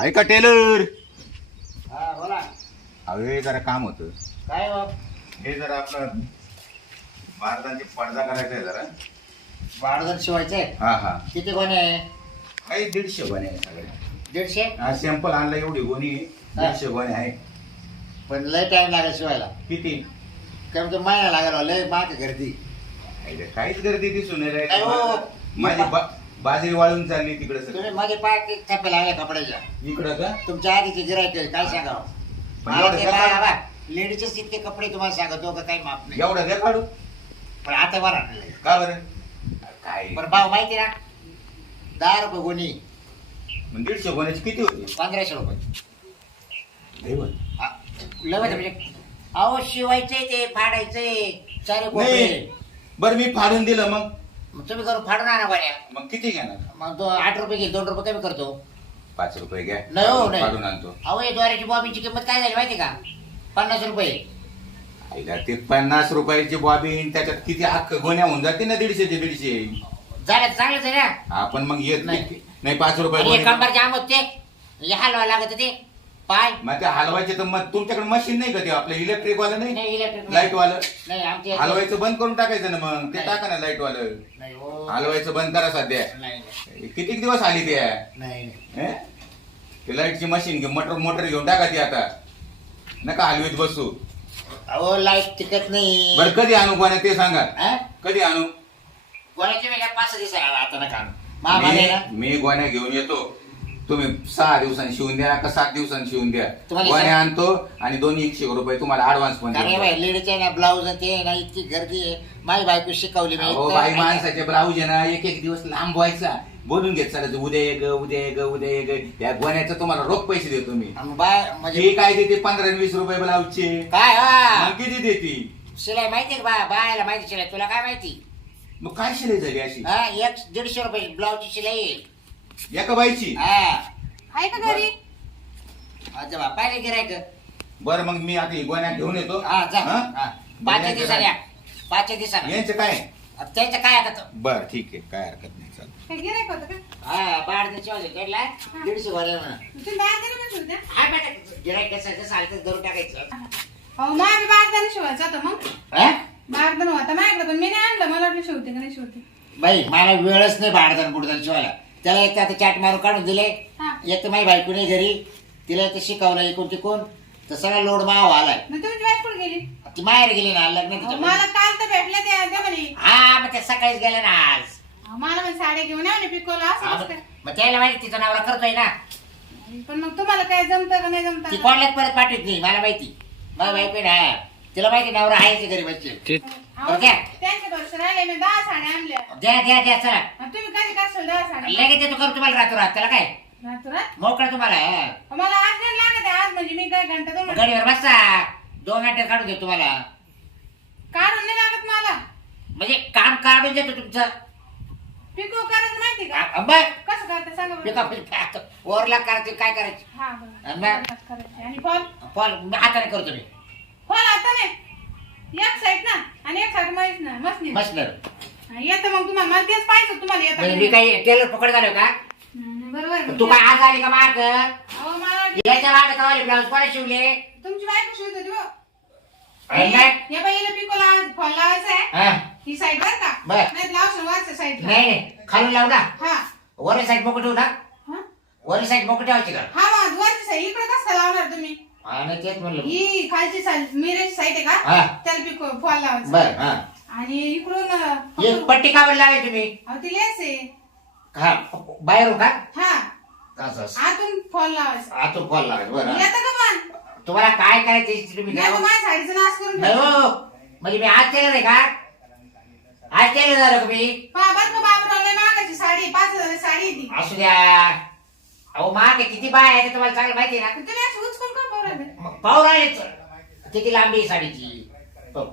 ऐका टेलर. हा बोला. अवे जरा काम होतं. काय हो हे जरा आपलं भारताची पडदा करायचा आहे जरा. बाळगण शिवायचे हा हा. किती गोणे आहे? काही दीडशे गोणे आहे सगळे दीडशे? हा सॅम्पल आणला एवढी गोणी दीडशे गोणे आहे. पण लय टाइम लागेल शिवायला. किती? कमी तर महिना लागेल हो, लय माग गर्दी. आईला काहीच गर्दी दिसून नाही काय हो? राहिली माझी बा- बाजरी वाळून चालली तिकडे तुम्ही माझे पाय थप्पे लागले कपड्याच्या. इकडं का? तुमच्या आधीचे गिरायक काय सांगावं? पण मला एवढं ते देखाड- इतके कपडे तुम्हाला सांगतो का काही माप नाही. एवढं द्या काढू पण आता बरा का बरं? काय? पण भाव माहिती ना? दहा रुपये गोणी. मग दीडशे गोण्याची किती होती? पंधराशे रुपये. बरं. हा, लय म्हणजे अहो शिवायचे ते फाडायचे नाही. कोपरे. बरं मी फाडून दिलं मग? मग तुम्ही करून फाडून आणा गोण्या मग किती घेणार? मग तो आठ रुपये घेईल दोन रुपये कमी करतो. पाच रुपये घ्या. नाही हो नाही. फाडून आणतो. अहो या द्वाराची बॉबीची किंमत काय झाली माहिती का? पन्नास रुपये. आईला ते पन्नास रुपयाची बॉबीन त्याच्यात किती अख्ख गोण्या होऊन जाते ना दीडशे ते दीडशे? झालं चांगलंच आहे ना. आपण मग येत नाही. नाही पाच रुपये आणि हे हे हलवा लागत ते पाय. मग ते हलवायचे तर मग तुमच्याकडे मशीन नाही का ते आपलं इलेक्ट्रिक वालं नाही? नाही इलेक्ट्रिक लाइट वालं? नाही हलवायचं बंद करून टाकायचं ना मग? ते. टाका ना लाइट वालं. नाही हो. हलवायचं बंद करा सध्या. नाही नाही. किती दिवस आली ते? नाही नाही. हे? ते लाईटची मशीन घेऊन मोटर मोटर घेऊन टाका ती आता. नका हलवीत बसू. अहो लाइट टिकत नाही. बरं कधी आणू कोणा ते सांगा. हा? कधी आणू? गोळ्याचे वेगळ्या पाच दिवस आता नका मी गोण्या घेऊन येतो. तुम्ही सहा दिवसांनी शिवून द्या का सात दिवसांनी शिवून द्या. तुम्हाला सांग- आणतो आणि दोन्ही एकशे रुपये तुम्हाला ऍडव्हान्स पण देतो. बाई लेडीचे ना ब्लाऊज ते ना इतकी गर्दी आहे. माझी बायको शिकवली मी. अहो इतकं- बाई माणसाचे ब्लाऊज आहे ना एक एक दिवस लांब व्हायचा. बोलून घेत चालायचं उद्या ये ग उद्या ये ग उद्या ये ग. त्या गोण्याचं तुम्हाला रोख पैसे देतो मी. आणि बाय म्हणजे हे काय देते? पंधरा आणि वीस रुपये ब्लाऊजचे काय हा? मग किती देते? शिलाई माहिती का बा बायला माहिती शिलाई? तुला काय माहिती? मग काय शिलाई झाली अशी? हा एक दीडशे रुपये ब्लाऊजची शिलाई आहे. एका बाईची? हा. आहे का घरी? अच्छा बा पाहिले गिरायक बरं मग मी आता ही गोण्या घेऊन येतो. हा जा. हा? हा. पाचच्या दिवसाने या. पाचच्या दिवसाने यांचं काय? त्यांचं काय आता तो? बर ठीक आहे. काय हरकत नाही चालतं काय गिरायक होतं का? हा बाळ त्याला दीडशे भरले म्हणा. तुम्ही बाहेर गेले म्हणत होत्या हा बेटा गिरायक कसं कसं आलं तर धरून टाकायचं. अहो माझ्या बारदाने शिवायचं होतं मग. हा? बारदान होता. माझ्याकडे पण मी नाही आणलं. मला वाटलं शिवते का नाही शिवते. बाई मला वेळच नाही भाडदान बुडदान शिवायला. त्याला एक तर आता चाट मारून काढून दिले. हा. एक तर माझी बायको नाही घरी. तिला एक तर शिकवलं एकूण तिकून तर सगळा लोड माव आलाय. मग तुमची बाईक कुठे गेली? ती माहेर गेली ना लग्न अहो, तिच्या मला काल तर भेटल्या त्या त्या म्हणे. हा मग ते सकाळीच गेले ना आज. अहो, मला पण साड्या घेऊन या म्हणे पिकोला हा, असं मग- कसं मग त्याला माहिती तिचा नवरा करतोय ना. काय? पण मग तुम्हाला काय जमतं का नाही ती जमतं कोणालाच परत पाठवत नाही मला माहिती. मला आहे ना तिला माहिती नवरा आहे ते घरी बसले अहो, ओके. त्यांचे दोष राहिले मी दहा साड्या आणल्या. द्या द्या द्या चला. आणि तुम्ही कधी दहा साड्या? लगेच देतो करू तुम्हाला रात्र रात त्याला काय? रातोरात? मोकळा तुम्हाला हा. मला आज नाही लागत आहे आज म्हणजे मी काय घंटा दोन गाडीवर बसा. दोन मिनिटं काढून देतो तुम्हाला. काढून नाही लागत मला. म्हणजे काम काढून देतो तुमचं. पिको करायचं माहिती का? आ- कसं करते सांगा बरं. पिकअप पिकअप ओरला करायचं काय करायचं? हा बरं. आणि मग? करायचं, करायचं. आणि फॉल फॉल हाताने करतो मी फॉल आता नाही एक साईड ना आणि एक साईड माहीत ना मस्त नाही. हा, येतं मग तुम्हाला मला तेच पाहिजे तुम्हाला येतं म्हणजे का मी नाही. काही टेलर पकड झालो का? हम्म, बरोबर आहे. तू काय आज आली का माग? अहो, मला याच्या माग कवाले ब्लाऊज कोणा शिवले? तुमची बायको शिवत होती हो. बाईला पिको लावायचं फॉल लावायचं आहे. हा. ही साईड बरं का? बरं. नाही नाही खालून लावू ना. हा. वरील साईड मोकळ ठेवू ना. हा? वरील साईड मोकळ ठेवायची का? हा वरची साईड इकडे कसं लावणार तुम्ही? हा नाही तेच म्हणलं? ही खालची साईड मिरेची साईड आहे का? त्याला पिको फॉल लावायचं. बर हा. आणि इकडून अं, पट्टी का बरं लावायची तुम्ही? अहो, ती लेस आहे. हा बाहेरून का? हा. असं. आतून फॉल लावायचं. आतून फॉल लावायचं बरं हा. येतं का पण तुम्हाला काय करायचं ते तुम्ही नाही. मग माझ्या साडीचा नाश करून नाही ठेवा. हो म्हणजे मी आज केलं नाही का? आज केलं झालं का मी पहा का बाबरावला मागायची साडी पाच हजार साडी आहे ती. असू द्या. अहो माग किती बाय आहे ते तुम्हाला चांगलं माहिती आहे तर तुम्ही मग किती लांबी आहे साडीची? हो.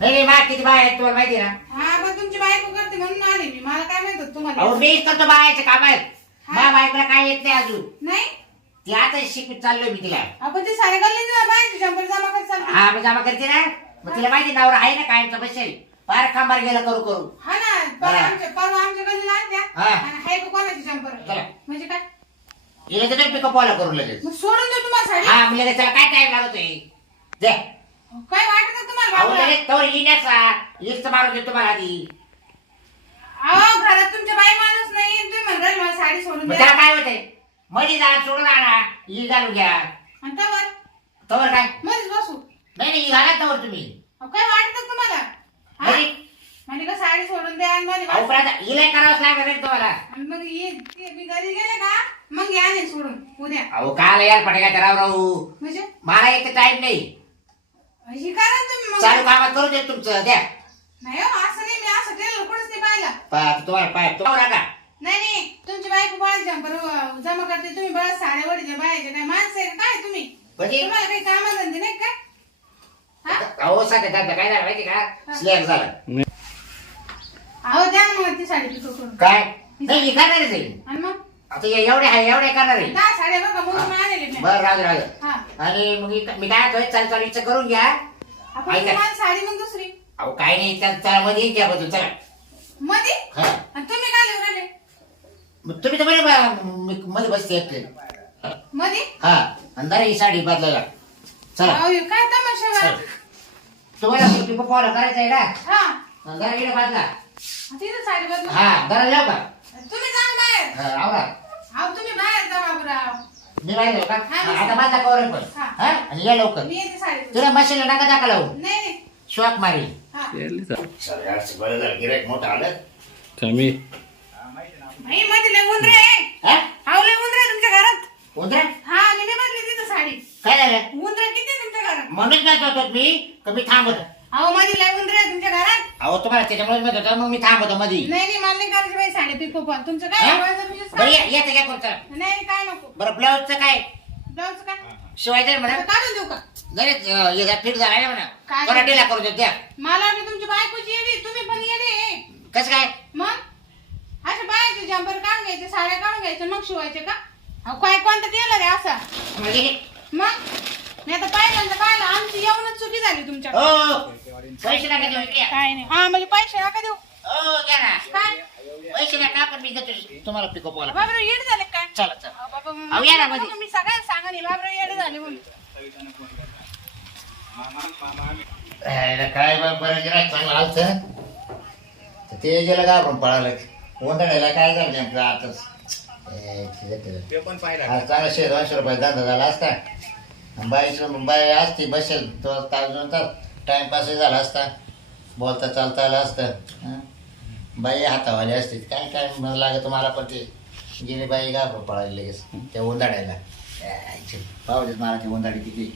नाही नाही माग किती बाय आहेत तुम्हाला माहिती आहे ना? हा पण तुमची बायको करते म्हणून आली मी. मला काय माहीत होतं अहो तुम्हाला मीच करतो बायाचं काम आहे. माझ्या बायकोला काय येत नाही अजून. नाही. ती आता शिकवीत चाललोय मी तिला. आपण ते साडे गल्ली बायची शंभर जमा करत चालते. हा मी जमा करते ना? मग तिला माहिती नवरा आहे ना कायमचा बसेल. पार खांबार गेलं करू करू. हा ना परवा हा. आमच्या परवा आमच्या गलीला आणत्या हा. आणि हाय का कोणाची चला. म्हणजे काय? हिला तर पिकअप वाला करून लगेच. मग सोडून देऊ तुम्हाला साडी हा मग लगेच त्याला काय टाइम दे. काय वाटत नाही तुम्हाला अहो? लगेच तवर येण्याचा. येच मारून देतो तुम्हाला आधी. अहो घरात तुमच्या बाई माणूस नाही तुम्ही म्हणताल मला साडी सोडून मग द्या. त्याला काय होतंय? मध्ये जा सोडून आणा ही घालून घ्या. आणि त्यावर तवर काय? मध्येच बसू. नाही नाही ही घाला तवर तुम्ही. अहो, काय वाटत नाही तुम्हाला? हा? म्हणजे का साडी सोडून द्या आणि मध्ये अहो बसा. पण आता हिला करावंच लागणार आहे तुम्हाला. आणि मग ये ते मी घरी गेले का मग या नाही सोडून उद्या. अहो काल यार पटका त्या राव राहू म्हणजे? मला एक टाइम नाही. ही करा तुम्ही मग. चालू कामात करू दे तुमचं द्या. नाही हो असं नाही मी असं केलं कुठंच नाही पाहिलं. पा- आता तुम्हाला पाय तो नका नाही नाही तुमची बायको बाळ जम्पर जमा करते तुम्ही बळा साड्या वडीच्या बायाच्या काय माणसं आहे का? काय तुम्ही? म्हणजे तुम्हाला काही कामधंदे नाही का? हा? अहो सध्या काय झालं माहिती का? स्लॅग झालं. अहो द्या ना ती साडी पिको करून. काय? नाही ही करणारच आहे आणि मग? आता हे एवढे आहे एवढे करणार आहे. दहा साड्या बघा म्हणून आणले मी बरं राहू दे, राहू दे. हा. आणि मग मी मी काय म्हणतोय चाल चाल इच्छा करून घ्या. आपण ऐका. तुम्हाला साडी मग दुसरी. अहो काय नाही त्या चला मध्ये येईन त्याबद्दल चला. मध्ये? हा. आणि तुम्ही काय लिहून राहिले? मग तुम्ही तर बरे मध्ये बसते एकटे. मध्ये? हा. अंधार ही साडी बदलायला. चला. अहो, हे काय तमाशा बा? चल. तुम्हाला पिको फॉलो करायचं आहे ना? हा. अंधार इकडे बाजला तिथं साडी बदलू हा जरा जाऊ का? तुम्ही जा ना बाहेर. हा, आवरा अहो तुम्ही बाहेर जा बाबूराव. मी राहिलो का? हा, मी- आता माझा कवर पण. हा. हा आणि या लवकर. मी येते साडी तुला मशीनला नका टाका लावू. नाही नाही. शॉक मारी. हा. बरं झालं गिरायक मोठं आलं. मध्ये लय उंदरे हा? अहो लय उंदरे तुमच्या घरात. उंदरा? हा मी नाही बदली तिथं साडी. काय झालं? उंदरे किती आहे तुमच्या घरात? म्हणूनच म्हणत होतो मी कमी थांबत. अहो मध्ये लय उंदरे आहे तुमच्या घरात. अहो तुम्हाला त्याच्यामुळे होतो मग मी थांबतो मध्ये नाही नाही मला नाही करायची बाई साडी पिको पण. तुमचं काय? हा? म्हणजे बरं सांगा. या- याचं काय कोणतं नाही काय नको. बरं ब्लाऊजचं काय? ब्लाऊज काय? शिवायचं म्हणा. आता काढून देऊ का? नाही याचा फिट झाला ना म्हणा. काय? थोडा ढिला करू देत द्या. मला वाटलं तुमची बायकोची येडी तुम्ही पण येडी आहे. कसं काय? मग? असे बायचे जम्पर काढून घ्यायचे साड्या काढून घ्यायचे मग शिवायचे का? अहो काय कोणतं टेलर आहे असा? म्हणजे मग? मी आता पहिल्यांदा पाहिलं आमची येऊनच चुकी झाली तुमच्या हो. पैसे नका देऊ इकडे या. काय नाही. हा म्हणजे पैसे नका देऊ. हो घ्या ना. काय? पैसे नका पण मी देतो. तुम्हाला पिको बोला बाबरा येड झाले काय? चला चला. अहो, बाबा, मग अहो, या ना मध्ये. मी सगळ्यांना सांगा नाही बाबरा येड झाले म्हणून. काय बा बरं गिरायक चांगलं आलतं. तर ते गेलं का आपण पळालं कोंदडायला काय झालं नेमकं आताच? ए, ठीक आहे. ते पण पाहिला. आज चांगला शे दोनशे रुपये धंदा झाला असता. आणि बाईचं बाई असती बसेल तो तास दोन तास टाइमपासही झाला असता. बोलता चालता आलं असतं. बाई हातावाली असते. काय काय मला लागत मला पण ते? गेली बाई गाभर पळाली लगेच. त्या उंदाडायला पाहू मला ती उंदाडी किती.